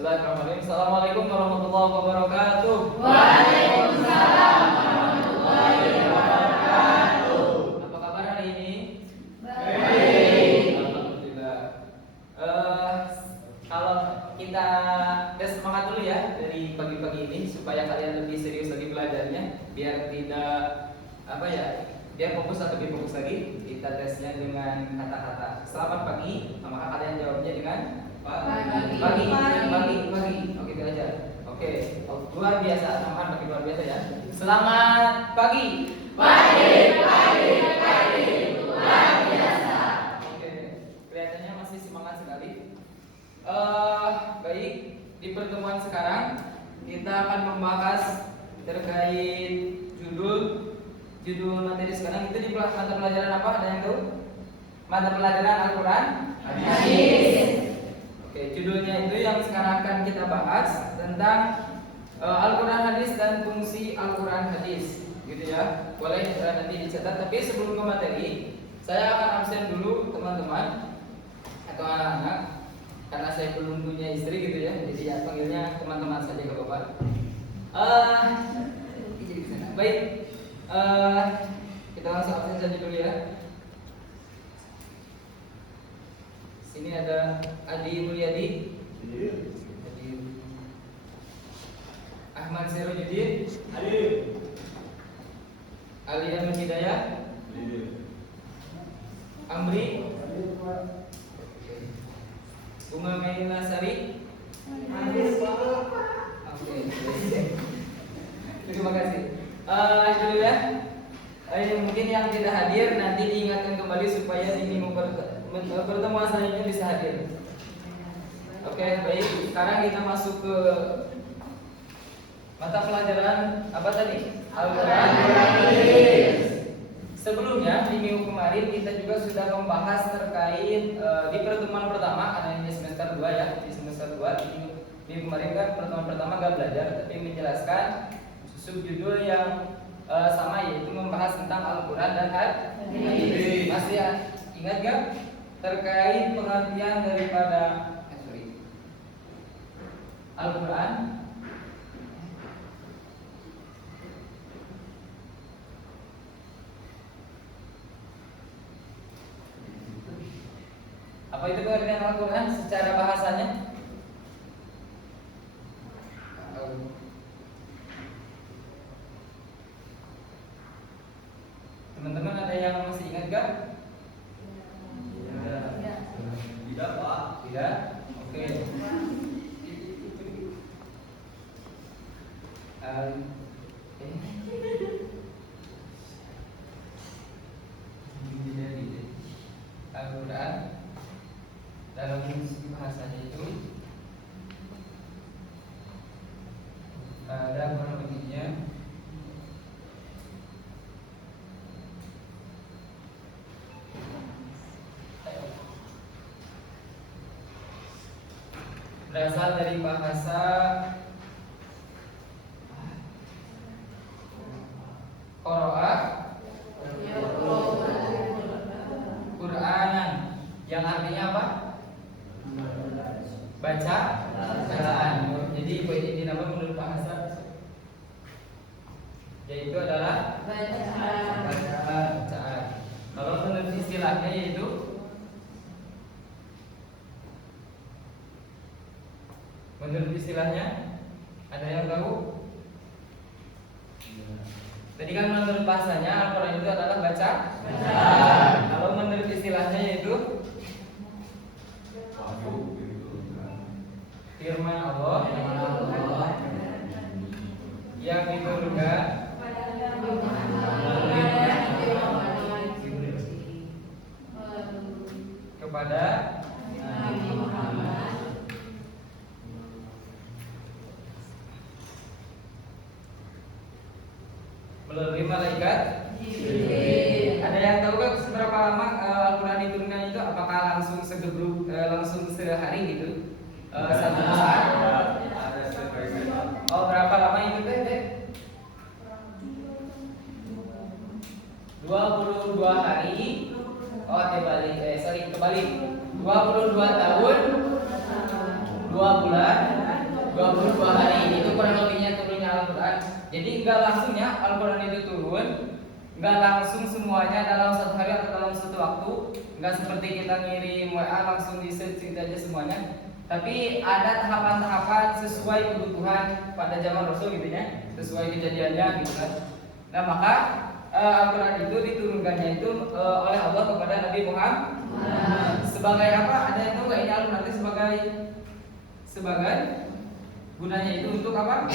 Bismillahirrahmanirrahim. Assalamualaikum warahmatullahi wabarakatuh. Waalaikumsalam warahmatullahi wabarakatuh. Apa kabar hari ini? Baik. Alhamdulillah. Kalau kita tes semangat dulu ya dari pagi-pagi ini supaya kalian lebih serius lagi belajarnya, biar tidak biar fokus atau lebih fokus lagi. Kita tesnya dengan kata-kata selamat pagi, maka kalian jawabnya dengan pagi. Oke, kita aja. Oke, luar biasa, teman makin luar biasa ya. Selamat pagi. Pagi. Luar biasa. Oke, kelihatannya masih semangat sekali. Baik, di pertemuan sekarang kita akan membahas terkait judul materi sekarang itu di mata pelajaran apa? Ada yang tahu? Mata pelajaran Al-Quran Hadis. Oke, judulnya itu yang sekarang akan kita bahas tentang Al-Quran Hadis dan fungsi Al-Quran Hadis, gitu ya. Boleh nanti dicatat. Tapi sebelum ke materi, saya akan absen dulu teman-teman atau anak-anak karena saya belum punya istri, gitu ya. Jadi ya panggilnya teman-teman saja ke bapak. Baik, kita langsung absen saja dulu ya. Sini ada Adi Mulyadi, Ahmad Sirojudin, Alia Hidayah, Amri, Bunga Maina Sari. Oke. Terima kasih. Dulu ya. Mungkin yang tidak hadir nanti diingatkan kembali supaya di minggu pertemuan selanjutnya bisa hadir. Oke, baik. Sekarang kita masuk ke mata pelajaran apa tadi? Al-Quran. Sebelumnya di minggu kemarin kita juga sudah membahas terkait di pertemuan pertama, karena ini semester 2 ya. Di semester 2 di minggu kemarin kan pertemuan pertama gak belajar tapi menjelaskan subjudul yang sama, yaitu membahas tentang Al-Quran dan Hadis. Masih ingat gak? Terkait pengertian daripada Al-Quran. Apa itu pengertian Al-Quran secara bahasanya? Teman-teman ada yang masih ingat gak? Tidak, Pak. Tidak? Oke. Al-Quran dalam fungsi bahasanya itu ada kronologinya. Berasal dari bahasa Qara'a Qur'anan, yang artinya apa? Bacaan. Jadi ini nama menurut bahasa yaitu adalah bacaan. Kalau menurut istilahnya yaitu ada yang tahu? Tadi kan menurut bahasanya Al-Quran itu adalah bacaan. Kalau menurut istilahnya yaitu firman Allah yang diturunkan kepada Nabi Muhammad melalui malaikat Jibril. Ada yang tahu kan seberapa lama Al-Quran diturunkan itu? Apakah langsung langsung sehari gitu? Satu saat? Oh, berapa lama itu teh? 22 hari. Oh, kebalik. 22 tahun 2 bulan 22 hari. Itu kurang lebihnya turunnya Al-Quran. Jadi nggak langsungnya Al-Quran itu turun, nggak langsung semuanya dalam satu hari atau dalam satu waktu. Nggak seperti kita ngirim WA langsung di search aja semuanya. Tapi ada tahapan-tahapan sesuai kebutuhan pada zaman Rasul gitu ya, sesuai kejadiannya gitu kan. Nah maka Al-Quran itu diturunkannya itu oleh Allah kepada Nabi Muhammad sebagai apa? Ada yang tahu nggak ini Al-Quran itu sebagai gunanya itu untuk apa?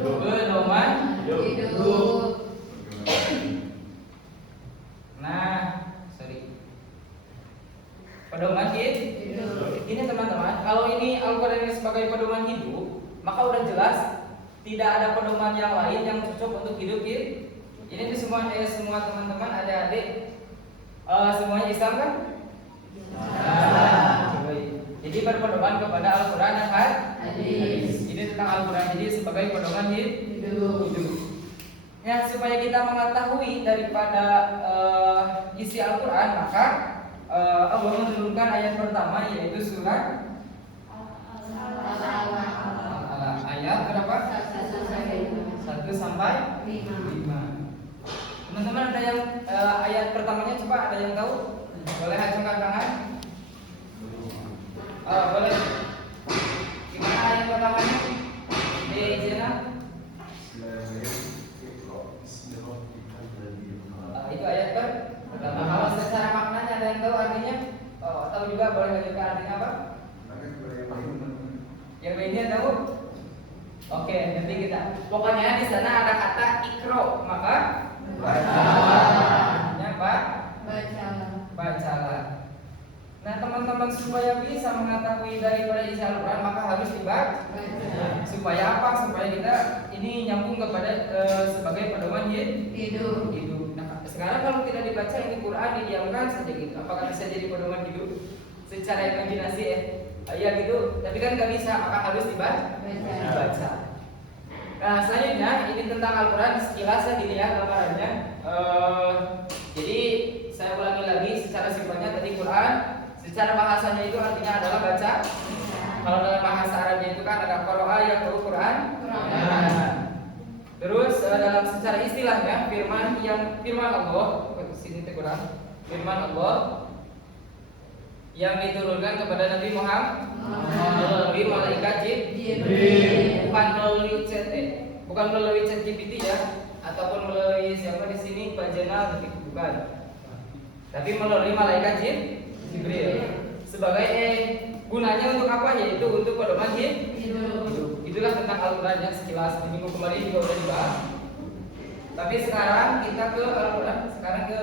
Pedoman Hidup. Nah, pedoman hidup. Ini teman-teman, kalau ini Al-Quran ini sebagai pedoman hidup, maka udah jelas tidak ada pedoman yang lain yang cocok untuk hidup ini. Ini semua teman-teman adik-adik semuanya Islam kan? Jadi berpedoman kepada Al-Quran dan hadis. Ini tentang Al-Quran jadi sebagai pedoman hidup. Ya, supaya kita mengetahui daripada isi Al-Quran, maka Allah menurunkan ayat pertama yaitu surat Al-Alaq ayat berapa? 1 sampai 5. Teman-teman ada yang ayat pertamanya coba ada yang tahu? Boleh acungkan tangan? Boleh. Gimana ayat pertamanya? Jena? Itu ayat pertama. Kalau secara maknanya ada yang tahu artinya? Tahu juga boleh ngajarkan artinya apa? Yang lainnya tahu? Oke, nanti kita. Pokoknya di sana ada kata ikro, maka bacalah. Nah teman-teman supaya bisa mengetahui daripada isi Al-Quran maka harus dibaca. Supaya apa? Supaya kita ini nyambung kepada sebagai pedoman hidup. Nah sekarang kalau tidak dibaca ini Quran didiamkan saja gitu, apakah bisa jadi pedoman hidup? Secara imajinasi ya gitu. Tapi kan nggak bisa, maka harus dibaca. Nah selanjutnya ini tentang Al-Quran sekilas ya gini ya gambarannya. Jadi saya ulangi lagi secara simpelnya tadi Quran secara bahasanya itu artinya adalah baca. Kalau dalam bahasa Arabnya itu kan ada qira'a yang Quran. Terus dalam secara istilahnya firman Allah sini Quran firman Allah yang diturunkan kepada Nabi Muhammad melalui malaikat Jibril, bukan melalui chat GPT ya, ataupun melalui siapa di sini Pak Jenal, bukan. Tapi melalui malaikat Jibril. Sebagai gunanya untuk apa? Yaitu untuk pedoman hidup. Itulah tentang Al-Quran yang sekilas di minggu kemarin juga sudah dibahas. Tapi sekarang kita ke Al-Quran, sekarang ke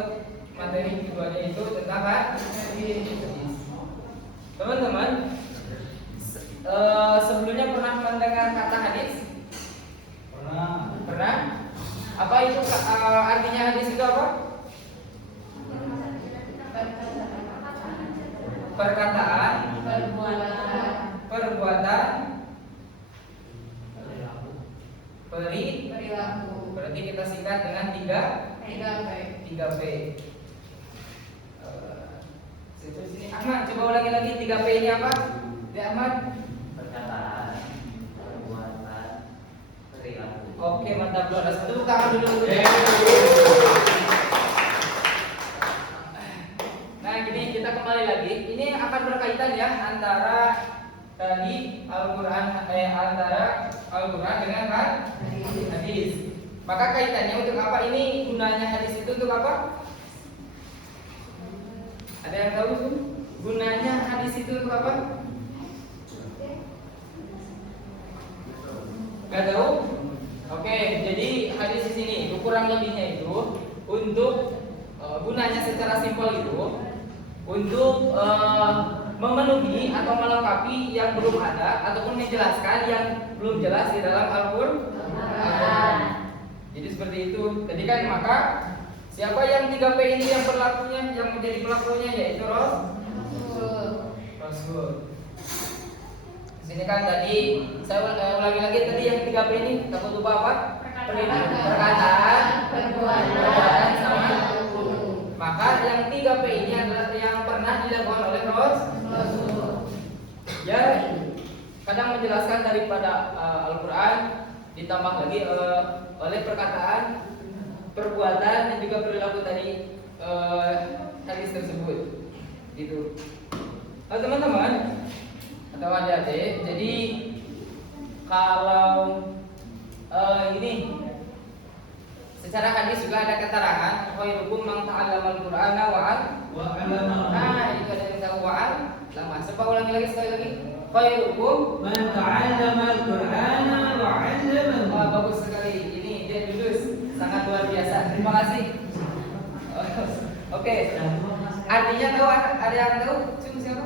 materi keduanya itu tentang hadis. Teman-teman, sebelumnya pernah mendengar kata hadis? Pernah? Apa itu artinya hadis itu apa? Perkataan, perbuatan, perilaku. Berarti kita singkat dengan 3P. Sini Ahmad, coba ulangi lagi 3P ini apa? Ya Ahmad. Perkataan, perbuatan, perilaku. Oke, mantap luar biasa. Tepuk tangan dulu. Nah, gini kita kembali lagi. Ini akan berkaitan ya antara tadi Al-Quran antara Al-Quran dengan hadis. Maka kaitannya untuk apa? Ini gunanya hadis itu untuk apa? Ada yang tahu? Gunanya hadis itu untuk apa? Gak tahu? Oke, jadi hadis di sini itu kurang lebihnya itu untuk gunanya secara simpel itu untuk memenuhi atau melengkapi yang belum ada ataupun menjelaskan yang belum jelas di dalam Al-Quran. Jadi seperti itu. Jadi kan maka siapa yang 3P ini yang berlakunya, yang menjadi pelakunya yaitu Rasul. Di sini kan tadi saya ulangi lagi tadi yang 3P ini takut lupa apa? Perkataan, perbuatan, sama. Maka yang 3P ini adalah yang pernah dilakukan oleh Rasul. Ya, kadang menjelaskan daripada Al-Quran, ditambah lagi oleh perkataan, perbuatan dan juga perilaku tadi hadis tersebut. Gitu. Nah, teman-teman atau adik-adik, jadi kalau ini secara hadis juga ada keterangan khairukum man ta'allama al-Qur'ana wa 'allama. Nah, itu ada yang tahu wa'al. Lama. Coba ulangi lagi sekali lagi. Khairukum Man ta'allama al-Qur'ana wa 'allama. Oh, bagus sekali. Ini dia lulus. Sangat luar biasa. Terima kasih. Oke. Artinya tahu, ada yang tahu? Cuma siapa?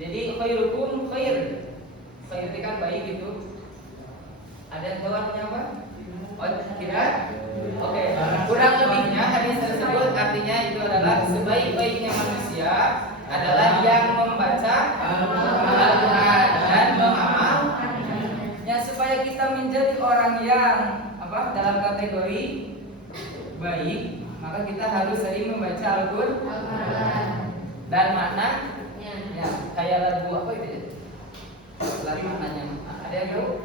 Jadi khairukum khair. Khair itu kan baik gitu. Ada yang tahu artinya apa? Oh, tidak? Oke. Kurang lebihnya hadis tersebut artinya itu adalah sebaik-baiknya manusia adalah yang membaca Al-Quran dan mengamalnya, supaya kita menjadi orang yang apa dalam kategori baik, maka kita harus sering membaca Al-Quran dan makna ya kayak lagu apa itu ya? Lagu maknanya ada yang tahu?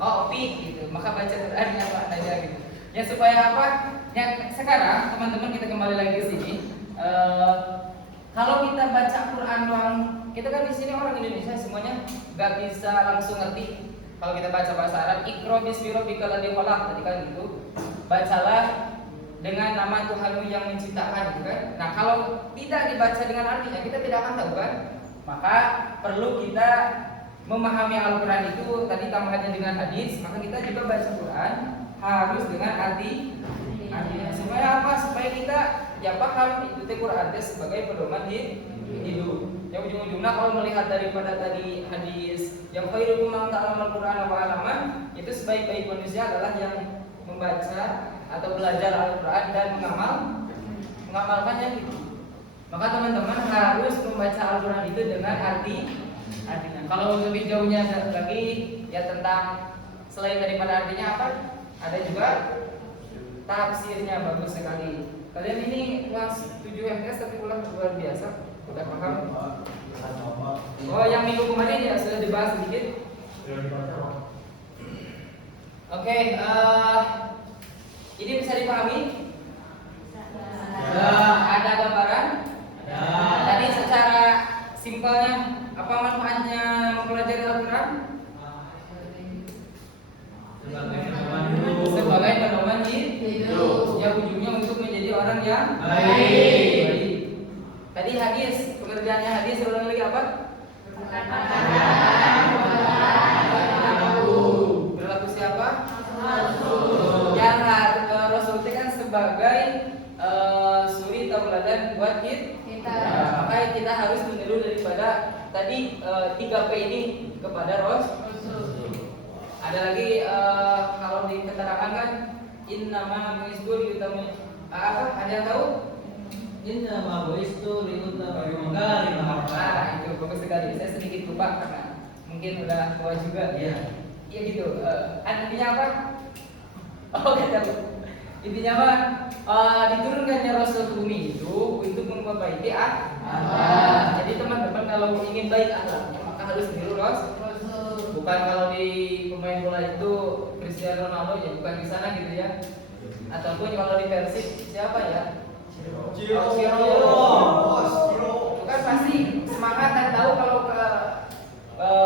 Oh, gitu. Maka baca Quran yang maknanya gitu. Ya supaya apa? Yang sekarang teman-teman kita kembali lagi ke sini. Kalau kita baca Quran doang, kita kan di sini orang Indonesia semuanya nggak bisa langsung ngerti. Kalau kita baca bahasa Arab, Iqra bismi rabbikal ladzi khalaq, tadi kan gitu. Bacalah dengan nama Tuhanmu yang menciptakan, gitu kan. Nah, kalau tidak dibaca dengan artinya, kita tidak akan tahu kan. Maka perlu kita memahami Al-Quran itu tadi tambahannya dengan hadis, maka kita juga baca Quran harus dengan artinya. Supaya apa? Supaya kita ya paham itu Quran sebagai pedoman hidup. Yang ujung-ujungnya kalau melihat daripada tadi hadis yang khairukum man ta'allama al-Qur'ana wa 'allama, itu sebaik-baik manusia adalah yang membaca atau belajar Al-Quran dan mengamalkannya gitu. Maka teman-teman harus membaca Al-Quran itu dengan artinya. Kalau lebih jauhnya lagi ya tentang selain daripada artinya apa? Ada juga tafsirnya, bagus sekali. Kalian ini kelas 7 MTS tapi ulang luar biasa. Udah paham? Oh, yang minggu kemarin ya sudah dibahas sedikit. Oke, ini bisa dipahami? Ada gambaran? Tadi secara simpelnya apa manfaatnya mempelajari Al-Quran? Sebagai pedoman hidup. Ya ujungnya untuk menjadi orang yang baik. Tadi hadis, pengertiannya hadis ulang lagi apa? Berlaku siapa? Yang Rasul itu kan sebagai suri tauladan buat kita. Maka kita harus meniru daripada tadi 3P ini kepada Rasul. Ada lagi kalau di keterangan kan innama buistu liutami apa? Ada yang tahu? Innama buistu liutami makarim al-akhlaq. Itu bagus sekali. Saya sedikit lupa karena mungkin udah tua juga. Iya. Iya gitu. Intinya apa? Oh, kata intinya apa? Diturunkannya Rasul ke bumi itu untuk memperbaiki akhlak. Jadi teman-teman kalau ingin baik akhlaknya maka harus niru Rasul. Bukan kalau di pemain bola itu Cristiano Ronaldo, ya bukan di sana gitu ya. Ataupun kalau di Persib siapa ya? Ciro. Itu kan pasti semangat dan tahu kalau ke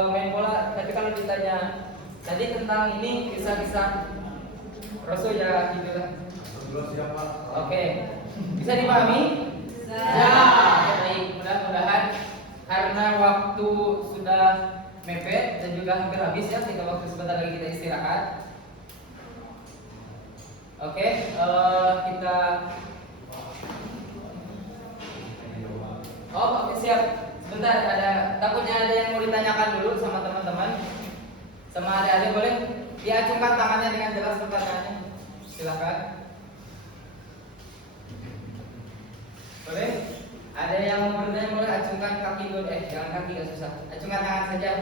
main bola. Tapi kalau ditanya tadi tentang ini kisah-kisah Rasul ya gitulah. Oke. Bisa dipahami? Ya. Baik, mudah-mudahan karena waktu sudah mepet dan juga hampir habis ya, tinggal waktu sebentar lagi kita istirahat. Oke, kita oke, siap. Sebentar, takutnya ada yang mau ditanyakan dulu sama teman-teman. Sama adik-adik boleh diacungkan tangannya dengan jelas pertanyaannya. Silakan. Boleh? Ada yang mau bertanya boleh acungkan kaki dulu. Jangan kaki, gak susah. Acungkan tangan saja.